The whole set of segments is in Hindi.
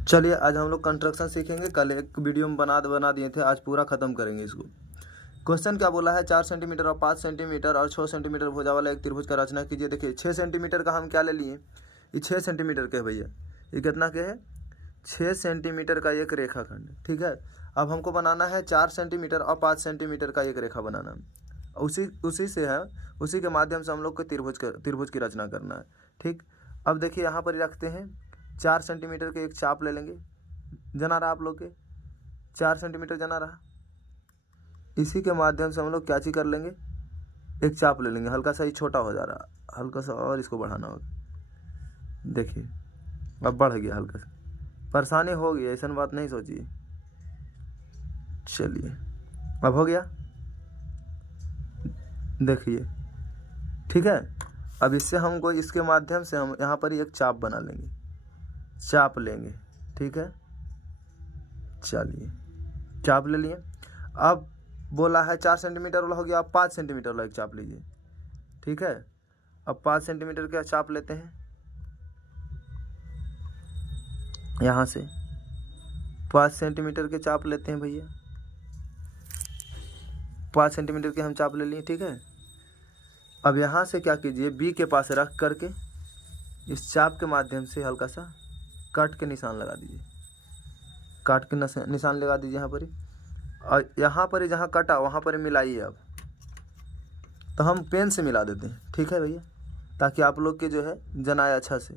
चलिए आज हम लोग कंस्ट्रक्शन सीखेंगे। कल एक वीडियो में बना दिए थे, आज पूरा ख़त्म करेंगे इसको। क्वेश्चन क्या बोला है, 4 सेंटीमीटर और 5 सेंटीमीटर और 6 सेंटीमीटर भुजा वाला एक त्रिभुज का रचना कीजिए। देखिए 6 सेंटीमीटर का हम क्या ले लिए, ये 6 सेंटीमीटर के है भैया। ये कितना के है, 6 सेंटीमीटर का एक रेखाखंड। ठीक है, अब हमको बनाना है 4 सेंटीमीटर और 5 सेंटीमीटर का एक रेखा बनाना। उसी से है, उसी के माध्यम से हम लोग को त्रिभुज की रचना करना है। ठीक, अब देखिए यहाँ पर ही रखते हैं। 4 सेंटीमीटर के एक चाप ले लेंगे, जना रहा आप लोग के 4 सेंटीमीटर जना रहा। इसी के माध्यम से हम लोग क्या चीज कर लेंगे, एक चाप ले लेंगे। हल्का सा ही छोटा हो जा रहा, हल्का सा और इसको बढ़ाना होगा। देखिए अब बढ़ गया, हल्का सा परेशानी हो गई, ऐसा बात नहीं सोचिए। चलिए अब हो गया, देखिए ठीक है। अब इससे हमको, इसके माध्यम से हम यहाँ पर ही एक चाप बना लेंगे, चाप लेंगे। ठीक है, चलिए चाप ले लिए। अब बोला है 4 सेंटीमीटर वाला हो गया, अब 5 सेंटीमीटर वाला एक चाप लीजिए। ठीक है, अब 5 सेंटीमीटर का चाप लेते हैं। यहाँ से 5 सेंटीमीटर के चाप लेते हैं भैया, 5 सेंटीमीटर के हम चाप ले लिए। ठीक है, अब यहाँ से क्या कीजिए, बी के पास रख करके इस चाप के माध्यम से हल्का सा काट के निशान लगा दीजिए, काट के निशान लगा दीजिए यहाँ पर ही। और यहाँ पर ही जहाँ कटा वहाँ पर ही मिलाइए। अब तो हम पेन से मिला देते हैं। ठीक है भैया, ताकि आप लोग के जो है जनाए अच्छा से।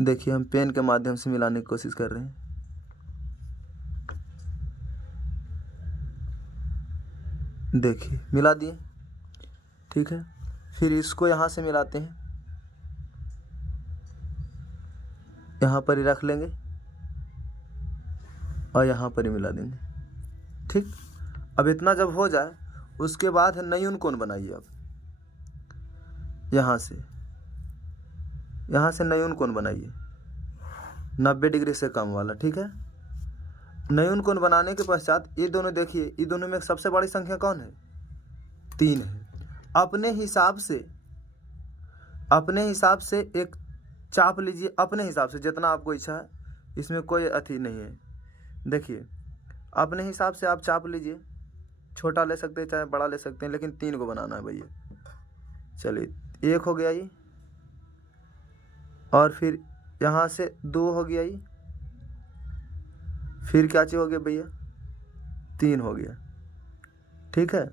देखिए हम पेन के माध्यम से मिलाने की कोशिश कर रहे हैं। देखिए मिला दिए। ठीक है, फिर इसको यहाँ से मिलाते हैं, यहाँ पर ही रख लेंगे और यहाँ पर ही मिला देंगे। ठीक, अब इतना जब हो जाए उसके बाद नयून कोण बनाइए। अब यहाँ से नयून कोण बनाइए, 90 डिग्री से कम वाला। ठीक है, नयून कोण बनाने के पश्चात ये दोनों देखिए, ये दोनों में सबसे बड़ी संख्या कौन है, 3 है। अपने हिसाब से एक चाप लीजिए, अपने हिसाब से जितना आपको इच्छा है, इसमें कोई अथी नहीं है। देखिए अपने हिसाब से आप चाप लीजिए, छोटा ले सकते हैं चाहे बड़ा ले सकते हैं, लेकिन 3 को बनाना है भैया। चलिए 1 हो गया ये, और फिर यहाँ से 2 हो गया ये, फिर क्या चीज हो गया भैया, 3 हो गया। ठीक है,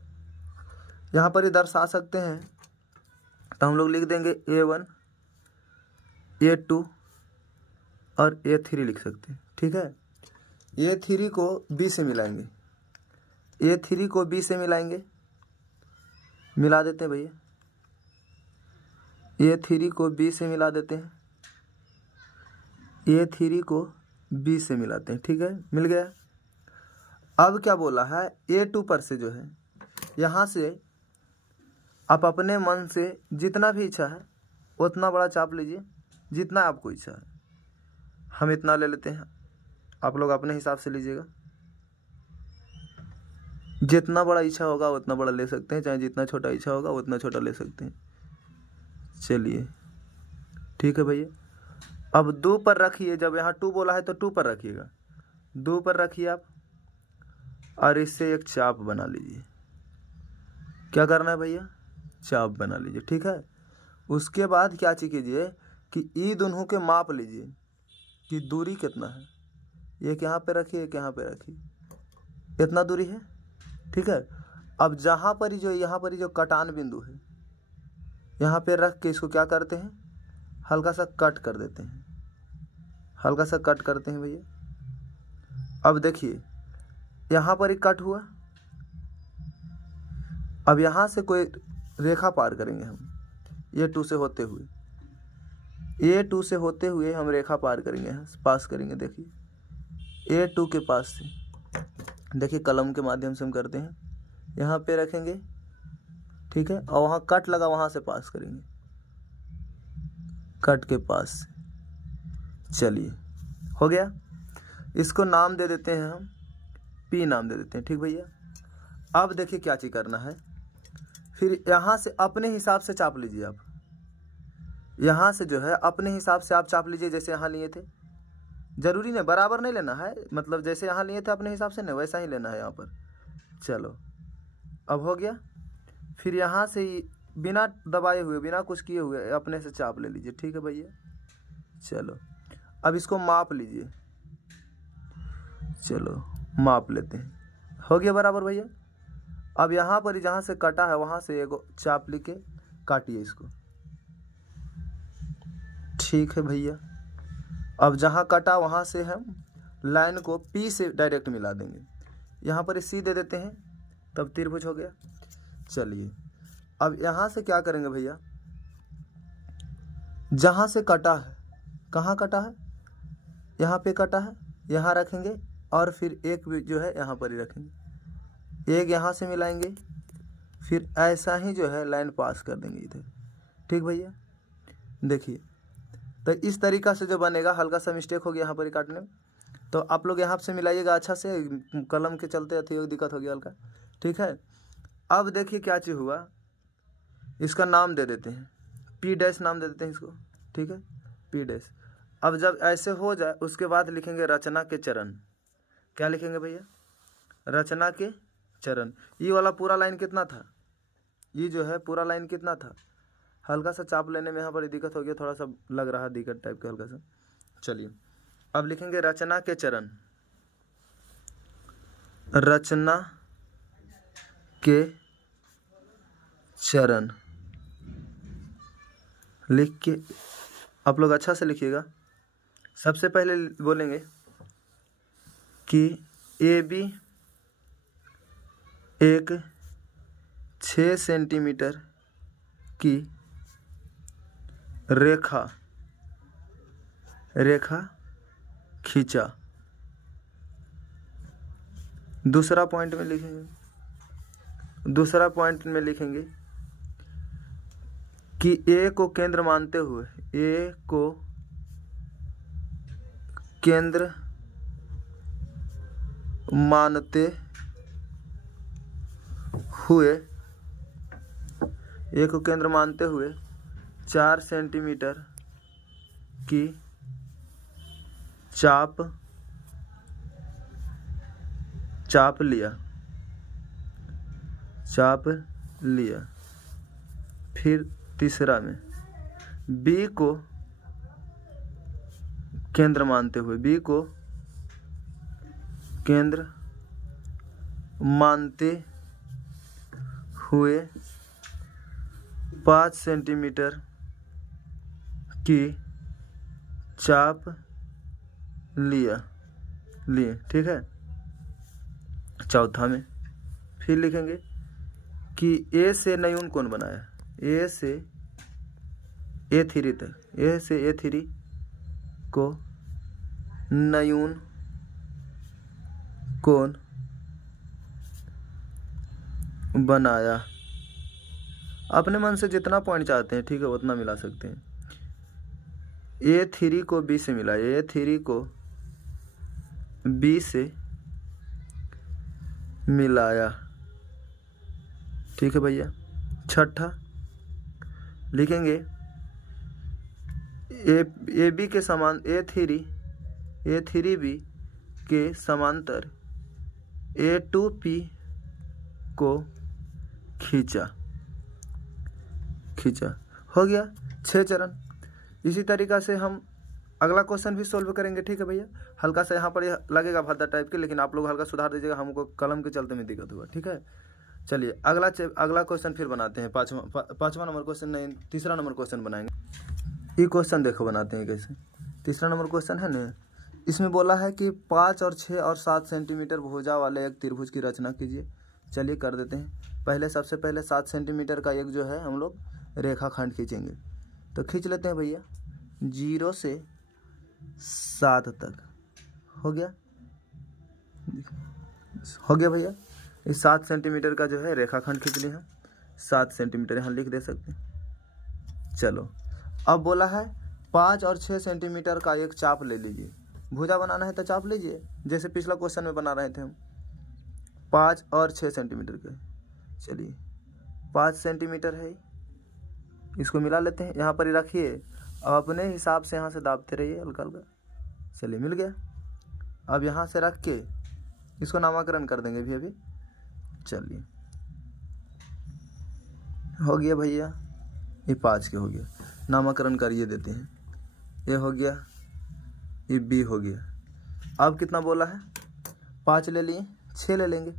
यहाँ पर ही दर्शा सकते हैं, तो हम लोग लिख देंगे A1 A2 और A3 लिख सकते हैं। ठीक है, A3 को B से मिलाएंगे, A3 को B से मिलाएंगे, मिला देते हैं भैया। A3 को B से मिला देते हैं, A3 को B से मिलाते हैं। ठीक है, मिल गया। अब क्या बोला है, A2 पर से जो है, यहाँ से आप अपने मन से जितना भी इच्छा है उतना बड़ा चाप लीजिए, जितना आपको इच्छा है। हम इतना ले लेते हैं, आप लोग अपने हिसाब से लीजिएगा। जितना बड़ा इच्छा होगा उतना बड़ा ले सकते हैं, चाहे जितना छोटा इच्छा होगा उतना छोटा ले सकते हैं। चलिए ठीक है भैया, अब 2 पर रखिए। जब यहाँ 2 बोला है तो 2 पर रखिएगा, 2 पर रखिए आप, और इससे एक चाप बना लीजिए। क्या करना है भैया, चाप बना लीजिए। ठीक है, उसके बाद क्या चीज कीजिए कि ये दोनों के माप लीजिए कि दूरी कितना है। एक यहाँ पे रखिए, एक यहाँ पे रखिए, इतना दूरी है। ठीक है, अब जहाँ पर ही जो, यहाँ पर ही जो कटान बिंदु है, यहाँ पे रख के इसको क्या करते हैं, हल्का सा कट कर देते हैं, हल्का सा कट करते हैं भैया। अब देखिए यहाँ पर ही कट हुआ। अब यहाँ से कोई रेखा पार करेंगे हम, A2 से होते हुए, A2 से होते हुए हम रेखा पार करेंगे, पास करेंगे। देखिए A2 के पास से, देखिए कलम के माध्यम से हम करते हैं, यहाँ पे रखेंगे। ठीक है, और वहाँ कट लगा, वहाँ से पास करेंगे, कट के पास से। चलिए हो गया, इसको नाम दे देते हैं हम, P नाम दे देते हैं। ठीक भैया, अब देखिए क्या चीज करना है, फिर यहाँ से अपने हिसाब से चाप लीजिए। आप यहाँ से जो है अपने हिसाब से आप चाप लीजिए, जैसे यहाँ लिए थे ज़रूरी नहीं बराबर नहीं लेना है, मतलब जैसे यहाँ लिए थे अपने हिसाब से नहीं वैसा ही लेना है यहाँ पर। चलो अब हो गया। फिर यहाँ से ही बिना दबाए हुए बिना कुछ किए हुए अपने से चाप ले लीजिए, ठीक है भैया। चलो अब इसको माप लीजिए, चलो माप लेते हैं, हो गया बराबर भैया। अब यहाँ पर जहाँ से कटा है वहाँ से एगो चाप लेके काटिए इसको, ठीक है भैया। अब जहाँ कटा वहाँ से हम लाइन को पी से डायरेक्ट मिला देंगे, यहाँ पर सी दे देते हैं, तब त्रिभुज हो गया। चलिए अब यहाँ से क्या करेंगे भैया, जहाँ से कटा है, कहाँ कटा है, यहाँ पे कटा है, यहाँ रखेंगे और फिर एक भी जो है यहाँ पर ही रखेंगे, एक यहाँ से मिलाएंगे, फिर ऐसा ही जो है लाइन पास कर देंगे इधर, ठीक भैया। देखिए तो इस तरीक़ा से जो बनेगा, हल्का सा मिस्टेक हो गया यहाँ पर ही काटने में, तो आप लोग यहाँ से मिलाइएगा अच्छा से, कलम के चलते अथी दिक्कत हो गया हल्का, ठीक है। अब देखिए क्या चीज़ हुआ, इसका नाम दे देते हैं, पी डैश नाम दे देते हैं इसको, ठीक है, पी डैश। अब जब ऐसे हो जाए उसके बाद लिखेंगे रचना के चरण। क्या लिखेंगे भैया, रचना के चरण। ये वाला पूरा लाइन कितना था, ये जो है पूरा लाइन कितना था, हल्का सा चाप लेने में यहाँ पर दिक्कत हो गया, थोड़ा सा लग रहा है दिक्कत टाइप का हल्का सा। चलिए अब लिखेंगे रचना के चरण, रचना के चरण लिख के आप लोग अच्छा से लिखिएगा। सबसे पहले बोलेंगे कि ए बी एक 6 सेंटीमीटर की रेखा खींचा। दूसरा पॉइंट में लिखेंगे कि ए को केंद्र मानते हुए, ए को केंद्र मानते हुए 4 सेंटीमीटर की चाप लिया। फिर तीसरा में बी को केंद्र मानते हुए 5 सेंटीमीटर की चाप लिए, ठीक है। चौथा में फिर लिखेंगे कि ए से न्यून कोण बनाया, ए से A3 तक, ए से A3 को न्यून कोण बनाया। अपने मन से जितना पॉइंट चाहते हैं, ठीक है, उतना मिला सकते हैं। A3 को B से मिलाया, A3 को B से मिलाया, ठीक है भैया। छठा लिखेंगे ए बी के समान A3B के समांतर A2P को खींचा। हो गया 6 चरण। इसी तरीक़ा से हम अगला क्वेश्चन भी सोल्व करेंगे, ठीक है भैया। हल्का सा यहाँ पर लगेगा भद्दा टाइप के, लेकिन आप लोग हल्का सुधार दीजिएगा, हमको कलम के चलते में दिक्कत हुआ, ठीक है। चलिए अगला क्वेश्चन फिर बनाते हैं, पाँचवा नंबर क्वेश्चन नहीं, तीसरा नंबर क्वेश्चन बनाएंगे। ये क्वेश्चन देखो बनाते हैं कैसे। तीसरा नंबर क्वेश्चन है ना, इसमें बोला है कि 5 और 6 और 7 सेंटीमीटर भुजा वाले एक त्रिभुज की रचना कीजिए। चलिए कर देते हैं। सबसे पहले 7 सेंटीमीटर का एक जो है हम लोग रेखाखंड खींचेंगे, तो खींच लेते हैं भैया। 0 से 7 तक हो गया भैया। इस 7 सेंटीमीटर का जो है रेखाखंड खींच लिया, 7 सेंटीमीटर यहाँ लिख दे सकते हैं। चलो अब बोला है 5 और 6 सेंटीमीटर का एक चाप ले लीजिए। भुजा बनाना है तो चाप लीजिए, जैसे पिछला क्वेश्चन में बना रहे थे हम। 5 और 6 सेंटीमीटर के, चलिए 5 सेंटीमीटर है, इसको मिला लेते हैं, यहाँ पर ही रखिए। अब अपने हिसाब से यहाँ से दाबते रहिए हल्का हल्का, चलिए मिल गया। अब यहाँ से रख के इसको नामकरण कर देंगे भी अभी। चलिए हो गया भैया, ये 5 के हो गया, नामकरण करिए देते हैं। ये हो गया, ये बी हो गया। अब कितना बोला है, 5 ले लिए, 6 ले लेंगे।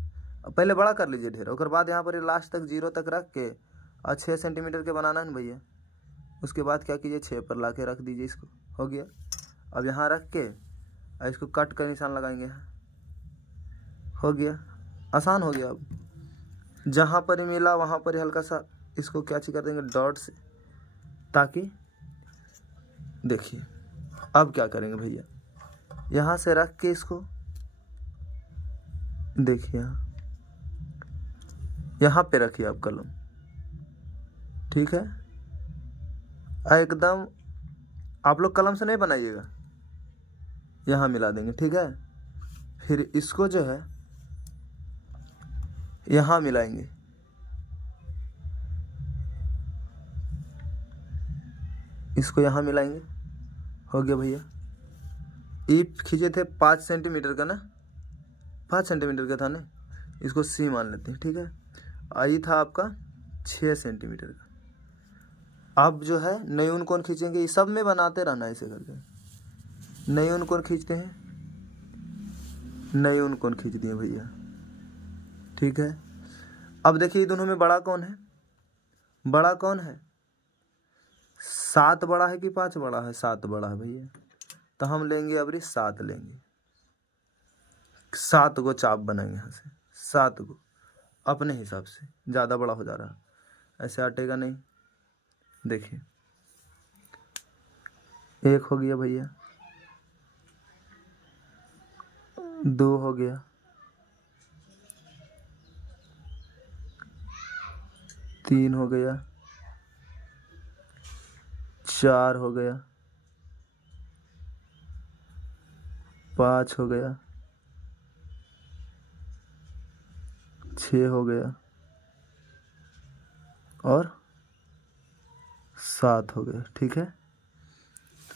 अब पहले बड़ा कर लीजिए ढेर, उसके बाद यहाँ पर ये लास्ट तक 0 तक रख के और 6 सेंटीमीटर के बनाना है ना भैया। उसके बाद क्या कीजिए, 6 पर ला के रख दीजिए इसको। हो गया। अब यहाँ रख के और इसको कट का निशान लगाएंगे। हो गया, आसान हो गया। अब जहाँ पर ही मिला वहाँ पर ही हल्का सा इसको क्या चीज कर देंगे, डॉट से, ताकि देखिए। अब क्या करेंगे भैया, यहाँ से रख के इसको देखिए, यहाँ पे रखिए आप कलम, ठीक है। एकदम आप लोग कलम से नहीं बनाइएगा, यहाँ मिला देंगे, ठीक है। फिर इसको जो है यहाँ मिलाएंगे, इसको यहाँ मिलाएंगे। हो गया भैया। ई खींचे थे 5 सेंटीमीटर का ना, 5 सेंटीमीटर का था ना, इसको सी मान लेते हैं, ठीक है। आई था आपका 6 सेंटीमीटर का। अब जो है नई ऊन कोण खींचेंगे, ये सब में बनाते रहना ऐसे करके। नई ऊन कोण खींचते हैं, नई ऊन कोण खींच दिए भैया, ठीक है। अब देखिए दोनों में बड़ा कौन है, बड़ा कौन है, 7 बड़ा है कि 5 बड़ा है, 7 बड़ा है भैया। तो हम लेंगे अबरी 7 लेंगे, 7 को चाप बनाएंगे यहाँ से, 7 को अपने हिसाब से। ज़्यादा बड़ा हो जा रहा है, ऐसे हटेगा नहीं। देखिए 1 हो गया भैया, 2 हो गया, 3 हो गया, 4 हो गया, 5 हो गया, 6 हो गया और 7 हो गया, ठीक है।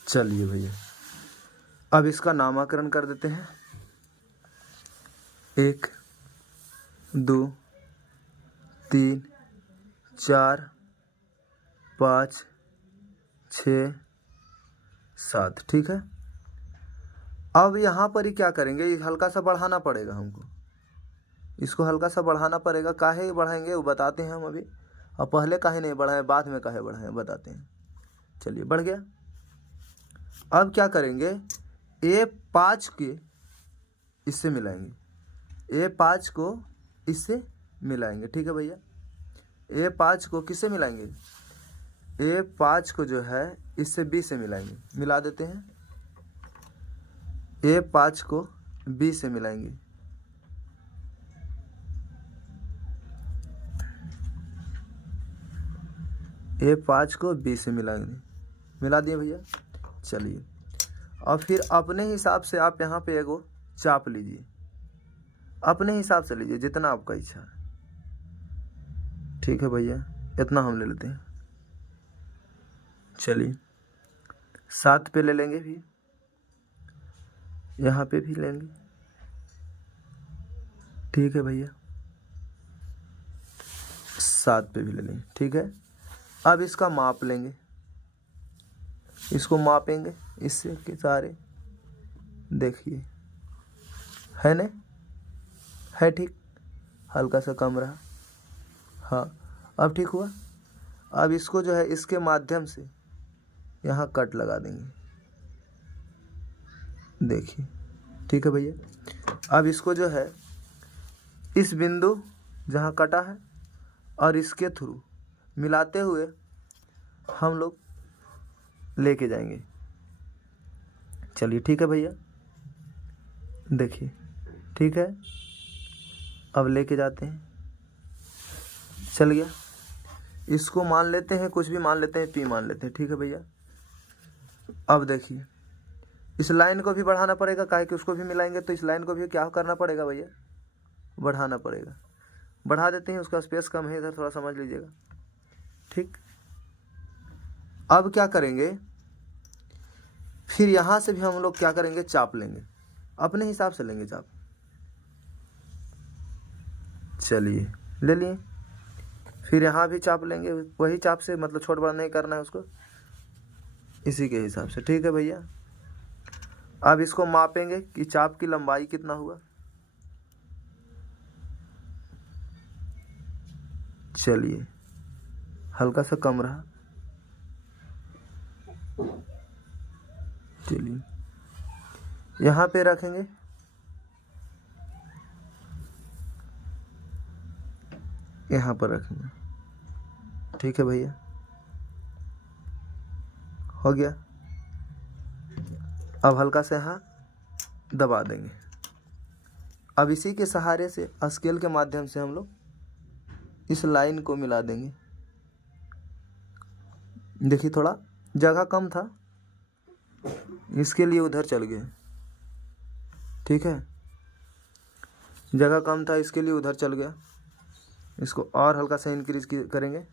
चलिए भैया अब इसका नामकरण कर देते हैं। 1 2 3 4 5 6 7, ठीक है। अब यहाँ पर ही क्या करेंगे, ये हल्का सा बढ़ाना पड़ेगा हमको, इसको हल्का सा बढ़ाना पड़ेगा। काहे बढ़ाएंगे वो बताते हैं हम अभी, और पहले काहे नहीं बढ़ाए, बाद में काहे बढ़ाए बताते हैं। चलिए बढ़ गया। अब क्या करेंगे, A5 के इससे मिलाएंगे, A5 को इससे मिलाएंगे, ठीक है भैया। A5 को किससे मिलाएंगे, A5 को जो है इससे B से मिलाएंगे, मिला देते हैं। A5 को B से मिलाएंगे, A5 को B से मिलाएंगे, मिला दिए भैया। चलिए और फिर अपने हिसाब से आप यहाँ पे एगो चाप लीजिए, अपने हिसाब से लीजिए जितना आपका इच्छा है, ठीक है भैया। इतना हम ले लेते हैं। चलिए 7 पे ले लेंगे, भी यहाँ पे भी लेंगे, ठीक है भैया। 7 पे भी ले लेंगे, ठीक है। अब इसका माप लेंगे, इसको मापेंगे इससे के सारे, देखिए है न, है ठीक, हल्का सा कम रहा, हाँ अब ठीक हुआ। अब इसको जो है इसके माध्यम से यहाँ कट लगा देंगे, देखिए, ठीक है भैया। अब इसको जो है इस बिंदु जहाँ कटा है और इसके थ्रू मिलाते हुए हम लोग लेके जाएंगे। चलिए ठीक है भैया, देखिए ठीक है। अब लेके जाते हैं, चल गया। इसको मान लेते हैं, कुछ भी मान लेते हैं, P मान लेते हैं, ठीक है भैया। अब देखिए इस लाइन को भी बढ़ाना पड़ेगा, काहे कि उसको भी मिलाएंगे तो इस लाइन को भी क्या करना पड़ेगा भैया, बढ़ाना पड़ेगा। बढ़ा देते हैं, उसका स्पेस कम है इधर, थोड़ा समझ लीजिएगा, ठीक। अब क्या करेंगे, फिर यहाँ से भी हम लोग क्या करेंगे, चाप लेंगे, अपने हिसाब से लेंगे चाप। चलिए ले लिए। फिर यहाँ भी चाप लेंगे वही चाप से, मतलब छोट बड़ा नहीं करना है उसको, इसी के हिसाब से। ठीक है भैया। अब इसको मापेंगे कि चाप की लंबाई कितना हुआ। चलिए हल्का सा कम रहा। चलिए यहाँ पे रखेंगे, यहाँ पर रखेंगे। ठीक है भैया, हो गया। अब हल्का से यहाँ दबा देंगे। अब इसी के सहारे से स्केल के माध्यम से हम लोग इस लाइन को मिला देंगे। देखिए थोड़ा जगह कम था, इसके लिए उधर चल गए। ठीक है, जगह कम था इसके लिए उधर चल गया। इसको और हल्का सा इंक्रीज करेंगे।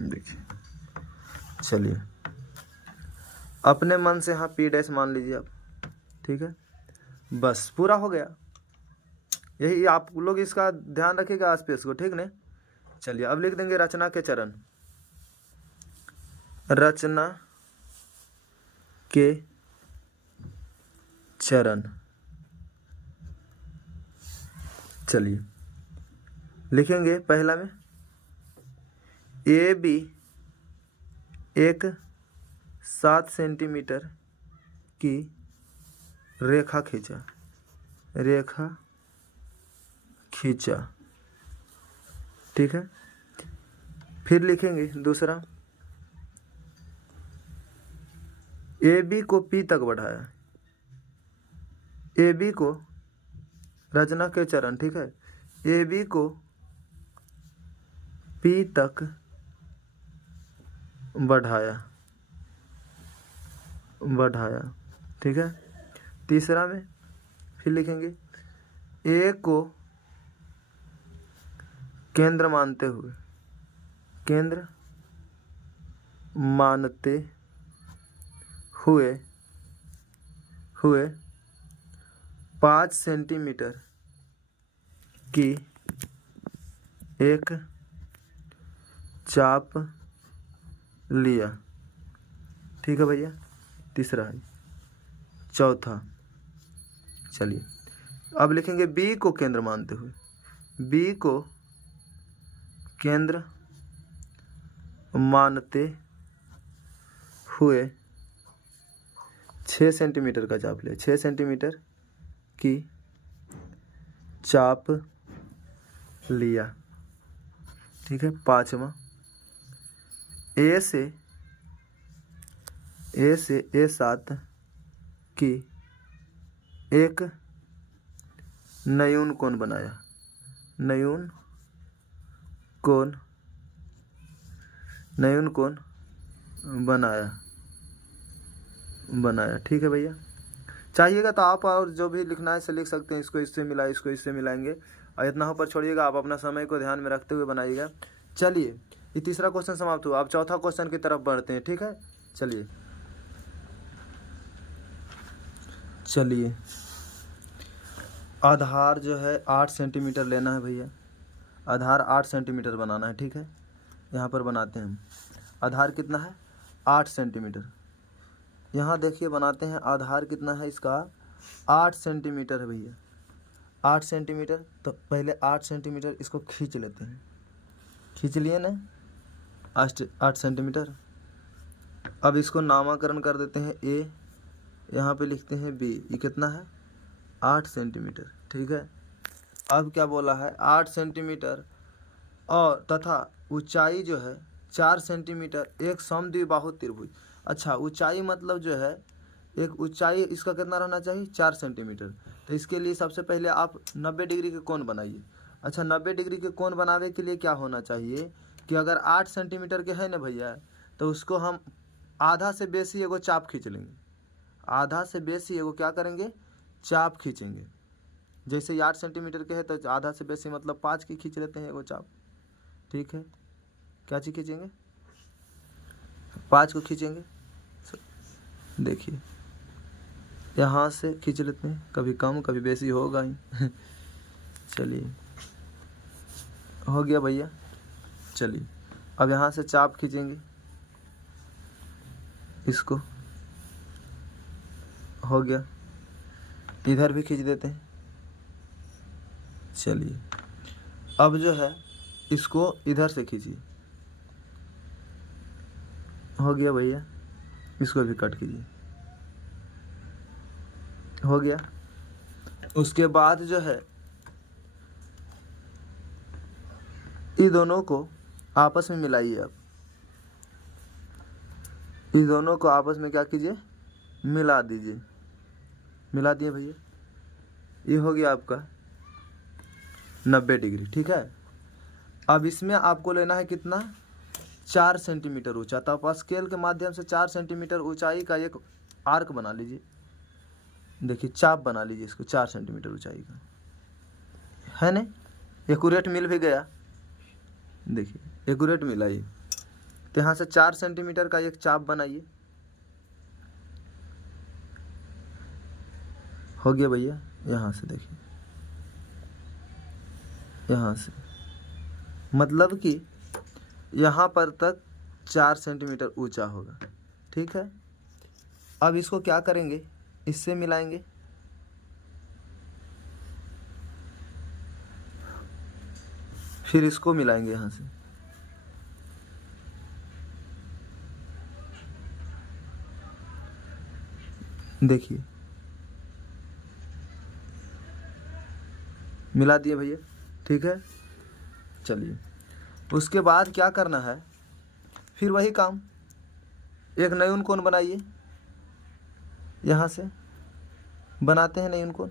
देखिए, चलिए अपने मन से यहाँ P' मान लीजिए आप। ठीक है, बस पूरा हो गया। यही आप लोग इसका ध्यान रखिएगा स्पेस को। ठीक ने। चलिए अब लिख देंगे रचना के चरण। रचना के चरण। चलिए लिखेंगे पहला में AB एक 7 सेंटीमीटर की रेखा खींचा, रेखा खींचा। ठीक है, फिर लिखेंगे दूसरा, AB को P तक बढ़ाया। AB को रचना के चरण। ठीक है, AB को P तक बढ़ाया, बढ़ाया। ठीक है, तीसरा में फिर लिखेंगे A को केंद्र मानते हुए, केंद्र मानते हुए 5 सेंटीमीटर की एक चाप लिया। ठीक है भैया, तीसरा है। चौथा, चलिए अब लिखेंगे B को केंद्र मानते हुए, B को केंद्र मानते हुए 6 सेंटीमीटर का चाप लिया, 6 सेंटीमीटर की चाप लिया। ठीक है, पांचवा, A से A7 की एक न्यून कोण बनाया, न्यून कोण बनाया। ठीक है भैया, चाहिएगा तो आप और जो भी लिखना है इसे लिख सकते हैं। इसको इससे मिला, इसको इससे मिलाएंगे, और इतना ऊपर छोड़िएगा। आप अपना समय को ध्यान में रखते हुए बनाइएगा। चलिए ये तीसरा क्वेश्चन समाप्त हुआ। अब चौथा क्वेश्चन की तरफ बढ़ते हैं। ठीक है, चलिए आधार जो है 8 सेंटीमीटर लेना है भैया। आधार 8 सेंटीमीटर बनाना है। ठीक है, यहाँ पर बनाते हैं। आधार कितना है, 8 सेंटीमीटर। यहाँ देखिए बनाते हैं। आधार कितना है इसका, 8 सेंटीमीटर है भैया, 8 सेंटीमीटर। तो पहले 8 सेंटीमीटर इसको खींच लेते हैं। खींच लिए ना 8 सेंटीमीटर। अब इसको नामकरण कर देते हैं A, यहाँ पे लिखते हैं B। ये कितना है, 8 सेंटीमीटर। ठीक है, अब क्या बोला है, 8 सेंटीमीटर और तथा ऊंचाई जो है 4 सेंटीमीटर, एक समद्विबाहु त्रिभुज। अच्छा, ऊंचाई मतलब जो है एक ऊंचाई इसका कितना रहना चाहिए, 4 सेंटीमीटर। तो इसके लिए सबसे पहले आप 90 डिग्री के कोण बनाइए। अच्छा, 90 डिग्री के कोण बनाने के लिए क्या होना चाहिए कि अगर 8 सेंटीमीटर के है ना भैया, तो उसको हम आधा से बेसी एगो चाप खींच लेंगे। आधा से बेसी एगो क्या करेंगे, चाप खींचेंगे। जैसे 8 सेंटीमीटर के है तो आधा से बेसी मतलब 5 की खींच लेते हैं एगो चाप। ठीक है, क्या चीज़ खींचेंगे, 5 को खींचेंगे, देखिए यहाँ से खींच लेते हैं, कभी कम कभी बेसी होगा ही चलिए हो गया भैया। चलिए अब यहाँ से चाप खींचेंगे, इसको हो गया, इधर भी खींच देते हैं। चलिए अब जो है इसको इधर से खींचिए, हो गया भैया, इसको भी कट कीजिए, हो गया। उसके बाद जो है इन दोनों को आपस में मिलाइए। अब इन दोनों को आपस में क्या कीजिए, मिला दीजिए। मिला दिए भैया, ये हो गया आपका 90 डिग्री, ठीक है। अब इसमें आपको लेना है कितना, 4 सेंटीमीटर ऊंचा। तो आप स्केल के माध्यम से 4 सेंटीमीटर ऊंचाई का एक आर्क बना लीजिए, देखिए चाप बना लीजिए इसको 4 सेंटीमीटर ऊंचाई का, है ना। एक्यूरेट मिल भी गया, देखिए एक्यूरेट मिला ये। तो यहाँ से 4 सेंटीमीटर का एक चाप बनाइए, हो गया भैया। यहाँ से देखिए, यहाँ से मतलब कि यहाँ पर तक 4 सेंटीमीटर ऊंचा होगा, ठीक है। अब इसको क्या करेंगे, इससे मिलाएंगे, फिर इसको मिलाएंगे यहाँ से, देखिए मिला दिए भैया, ठीक है। चलिए उसके बाद क्या करना है, फिर वही काम, एक नयून कोण बनाइए, यहाँ से बनाते हैं नयून कोण,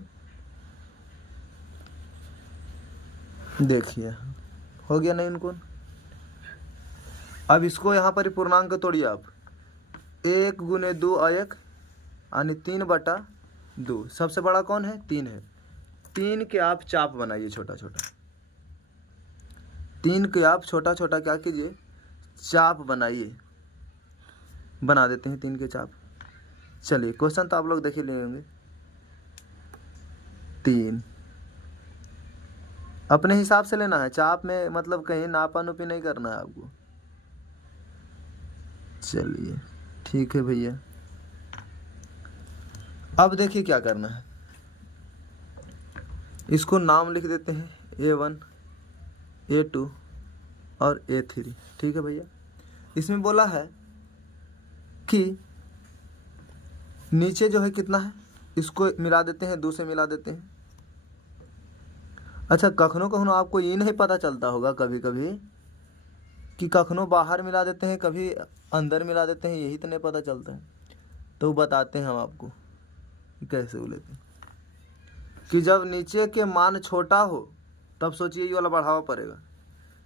देखिए हो गया नयून कोण। अब इसको यहाँ पर पूर्णांक तोड़िए आप, 1 गुने 2 और 1 यानी 3/2। सबसे बड़ा कौन है, 3 है। 3 के आप चाप बनाइए छोटा छोटा, 3 के आप छोटा छोटा क्या कीजिए, चाप बनाइए। बना देते हैं 3 के चाप। चलिए क्वेश्चन तो आप लोग देख ही लिए होंगे। 3 अपने हिसाब से लेना है, चाप में मतलब कहीं नापा नुपी नहीं करना है आपको। चलिए ठीक है भैया। अब देखिए क्या करना है, इसको नाम लिख देते हैं A1 A2 और A3, ठीक है भैया। इसमें बोला है कि नीचे जो है कितना है, इसको मिला देते हैं, 2 से मिला देते हैं। अच्छा कखनो कखनो आपको ये नहीं पता चलता होगा कभी कभी कि कखनो बाहर मिला देते हैं, कभी अंदर मिला देते हैं, यही तो नहीं पता चलता है। तो बताते हैं हम आपको कि कैसे वो लेते हैं। कि जब नीचे के मान छोटा हो तब सोचिए ये वाला बढ़ावा पड़ेगा,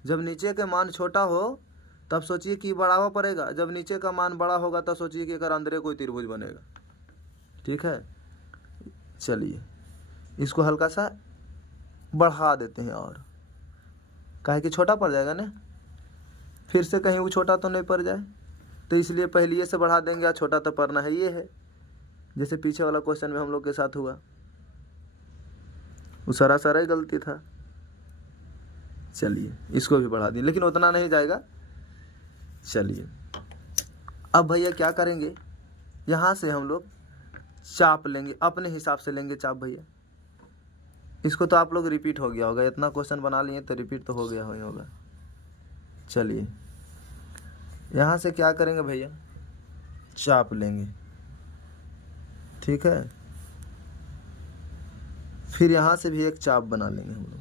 जब नीचे के मान छोटा हो तब सोचिए कि बढ़ावा पड़ेगा, जब नीचे का मान बड़ा होगा तब सोचिए कि अगर अंदर कोई त्रिभुज बनेगा, ठीक है। चलिए इसको हल्का सा बढ़ा देते हैं, और काहे कि छोटा पड़ जाएगा ना, फिर से कहीं वो छोटा तो नहीं पड़ जाए, तो इसलिए पहले से बढ़ा देंगे, छोटा तो पड़ना है ये है, जैसे पीछे वाला क्वेश्चन में हम लोग के साथ हुआ, वो सारा ही गलती था। चलिए इसको भी बढ़ा दिए, लेकिन उतना नहीं जाएगा। चलिए अब भैया क्या करेंगे, यहाँ से हम लोग चाप लेंगे, अपने हिसाब से लेंगे चाप भैया। इसको तो आप लोग रिपीट हो गया होगा, इतना क्वेश्चन बना लिए तो रिपीट तो हो गया ही होगा। चलिए यहाँ से क्या करेंगे भैया, चाप लेंगे, ठीक है। फिर यहाँ से भी एक चाप बना लेंगे हम लोग,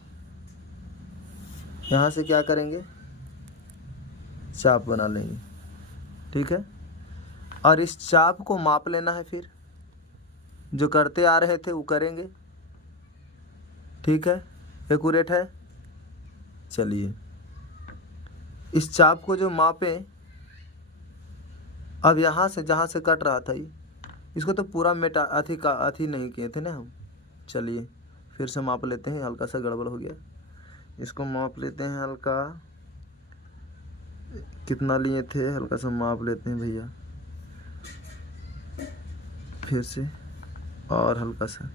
यहाँ से क्या करेंगे, चाप बना लेंगे, ठीक है। और इस चाप को माप लेना है, फिर जो करते आ रहे थे वो करेंगे, ठीक है, एक्यूरेट है। चलिए इस चाप को जो मापें, अब यहाँ से जहाँ से कट रहा था ये, इसको तो पूरा अथी नहीं किए थे ना हम। चलिए फिर से माप लेते हैं, हल्का सा गड़बड़ हो गया, इसको माप लेते हैं हल्का, कितना लिए थे, हल्का सा माप लेते हैं भैया, फिर से और हल्का सा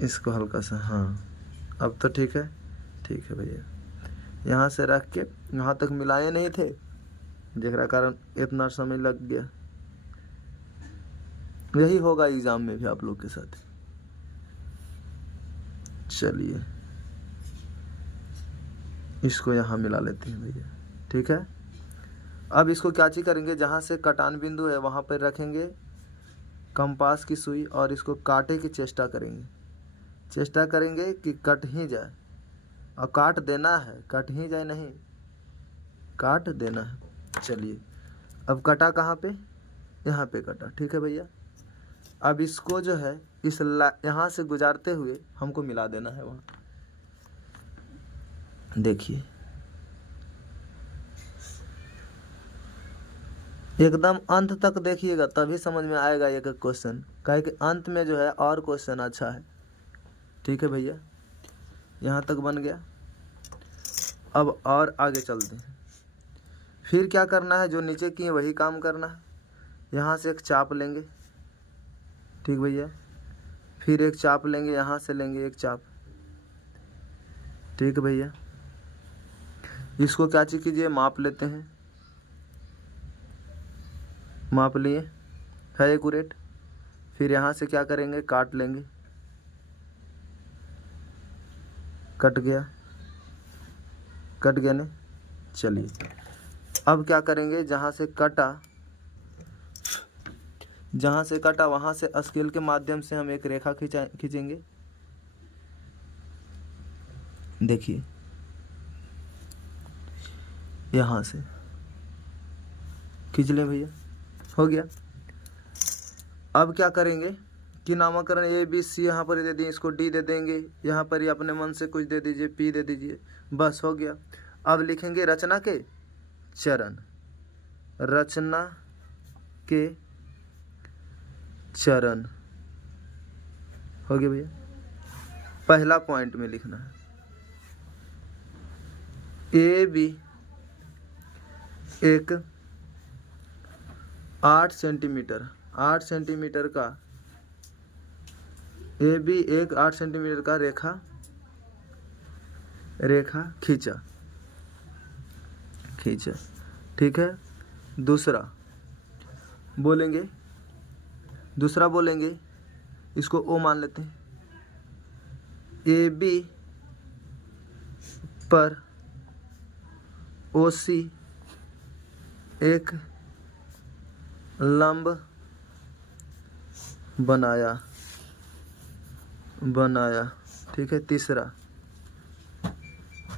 इसको हल्का सा, हाँ अब तो ठीक है भैया। यहाँ से रख के यहाँ तक मिलाए नहीं थे, जेकरा कारण इतना समय लग गया। यही होगा एग्जाम में भी आप लोग के साथ। चलिए इसको यहाँ मिला लेते हैं भैया, ठीक है। अब इसको क्या चीज करेंगे, जहाँ से कटान बिंदु है वहाँ पर रखेंगे कंपास की सुई और इसको काटे की चेष्टा करेंगे कि कट ही जाए, और काट देना है, कट ही जाए नहीं, काट देना है। चलिए अब कटा कहाँ पे, यहाँ पे कटा, ठीक है भैया। अब इसको जो है इस यहाँ से गुजारते हुए हमको मिला देना है वहाँ। देखिए एकदम अंत तक देखिएगा तभी समझ में आएगा एक क्वेश्चन, काहे कि अंत में जो है और क्वेश्चन अच्छा है, ठीक है भैया। यहाँ तक बन गया। अब और आगे चलते हैं। फिर क्या करना है, जो नीचे किए वही काम करना है। यहाँ से एक चाप लेंगे, ठीक भैया, फिर एक चाप लेंगे, यहाँ से लेंगे एक चाप, ठीक भैया। इसको क्या चीज कीजिए, माप लेते हैं, माप लिए है एक्यूरेट। फिर यहाँ से क्या करेंगे, काट लेंगे, कट गया नहीं। चलिए अब क्या करेंगे, जहाँ से कटा वहाँ से स्केल के माध्यम से हम एक रेखा खींचेंगे। देखिए यहाँ से खींच लें भैया, हो गया। अब क्या करेंगे कि नामकरण ए बी सी यहाँ पर दे दिए, इसको डी दे देंगे, यहाँ पर ही अपने मन से कुछ दे दीजिए, पी दे दीजिए, बस हो गया। अब लिखेंगे रचना के चरण, रचना के चरण, हो गया भैया। पहला पॉइंट में लिखना है ए बी एक 8 सेंटीमीटर का ए बी एक 8 सेंटीमीटर का रेखा खींचा, ठीक है। दूसरा बोलेंगे इसको ओ मान लेते हैं। ए बी पर ओ सी एक लंब बनाया, ठीक है। तीसरा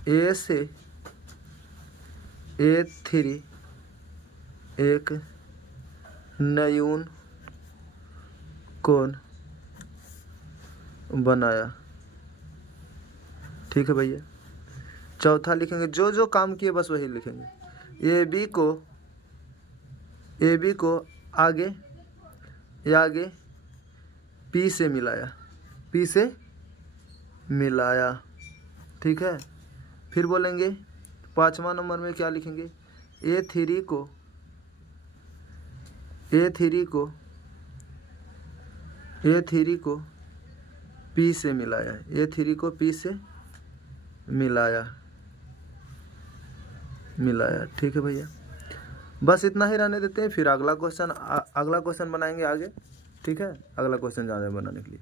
ए से A3 एक न्यून कोण बनाया, ठीक है भैया। चौथा लिखेंगे, जो काम किए बस वही लिखेंगे। ए बी को आगे पी से मिलाया, ठीक है। फिर बोलेंगे 5वां नंबर में क्या लिखेंगे, A3 को P से मिलाया, ठीक है भैया। बस इतना ही रहने देते हैं, फिर अगला क्वेश्चन बनाएंगे आगे, ठीक है। अगला क्वेश्चन जा रहे हैं बनाने के लिए।